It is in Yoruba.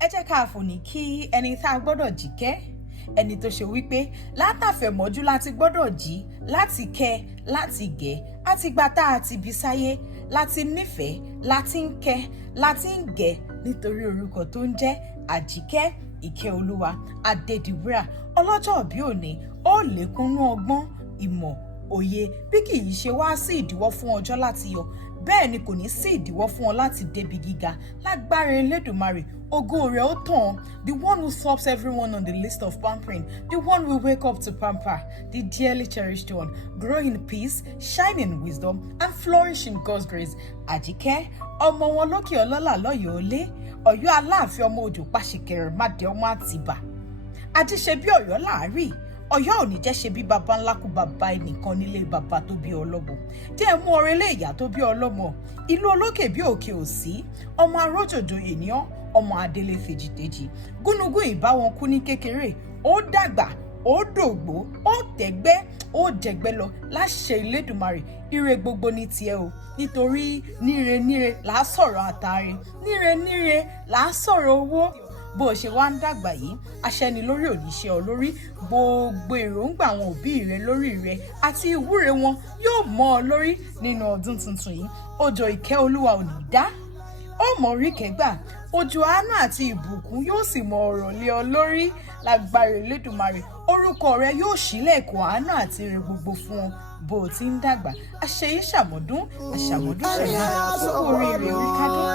ẹ jẹ́ ká fòní kí ẹni tá a gbọ́dọ̀ jí kẹ́, ẹni tó ṣe wípé látàfẹ̀mọ́jú láti gbọ́dọ̀ jí láti kẹ́ láti gẹ̀, àti gba tá a ti bí sáyé láti nífẹ̀ẹ́ láti ń kẹ́ láti ń gẹ̀ nítorí orúkọ tó ń jẹ́ Àjíkẹ́ Ìkẹ́olúwa Adédìwúrà. Ọlọ́jọ́ bí òní ó lékúnnú ọgbọ́n ìmọ̀ òye, bí kì í ṣe wá sí ìdíwọ́ fún ọjọ́ láti yọ, bẹ́ẹ̀ ni kò ní sí ìdíwọ́ fún ọ láti débi gíga lágbára Elédùmarè. Ògo rẹ̀ ó tàn, the one who stops everyone on the list of pampering, the one we wake up to pamper, the dearly cherished one, grow in peace, shine in wisdom, and flourish in God's grace. Àjíkẹ́, ọmọ wọn lókè ọlọ́lá lọ́yọ̀ọ́ lé, Ọ̀yọ́ Aláàfin ọmọ òjò pàṣẹkẹrẹ máde ọmọ Àtìbà. Adé ṣe bí Ọ̀yọ́ láàrí, Ọ̀yọ́ ò ní jẹ́ ṣe bí baba ńlá kú bàbá ẹnìkan nílé bàbá tó bí ọlọ́mọ. Jẹ́ mú ọrẹ lé ìyá tó bí ọlọ́mọ. Ìlú olókè bí òkè òsì, ọmọ arójòjò ènìyàn, ọmọ adélé fèjìdèjì. Gúnugún ìbá wọn kú ní kékeré, ó dàgbà, ó dògbó, ó tẹ̀gbẹ́, ó jẹ̀gbẹ́ lọ láṣẹ Elédùmarè. Ire gbogbo ní tiẹ̀ o, nítorí níre níre là á sọ̀rọ̀ àtàrí, níre níre là á sọ̀rọ̀ owó. Bó o ṣe wá ń dàgbà yìí, aṣẹ́ni lórí òníṣẹ́ ọ lórí, gbogbo èròǹgbà àwọn òbí rẹ lórí rẹ àti ìwúre wọn yóò mọ́ ọ lórí nínú ọdún tuntun yìí. Òjò ìkẹ́ Olúwa ò ní dá, ó mọ̀ rí kẹ́gbà, òjò àánú àti ìbùkún yóò sì mọ ọ̀rọ̀ lé ọ lórí lágbára Elédùmarè. Orúkọ rẹ yóò ṣílẹ̀kùn àánú àti ire gbogbo fún ọ bó o ti ń dàgbà. Àṣeyí ṣàmọ́dún, àṣàmọ́dún ṣẹ̀yìn, gbogbo oríire orí kádùn.